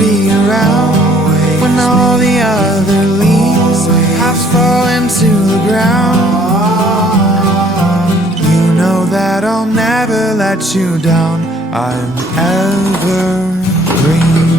be around when all the other leaves have fallen to the ground. You know that I'll never let you down. I'm evergreen.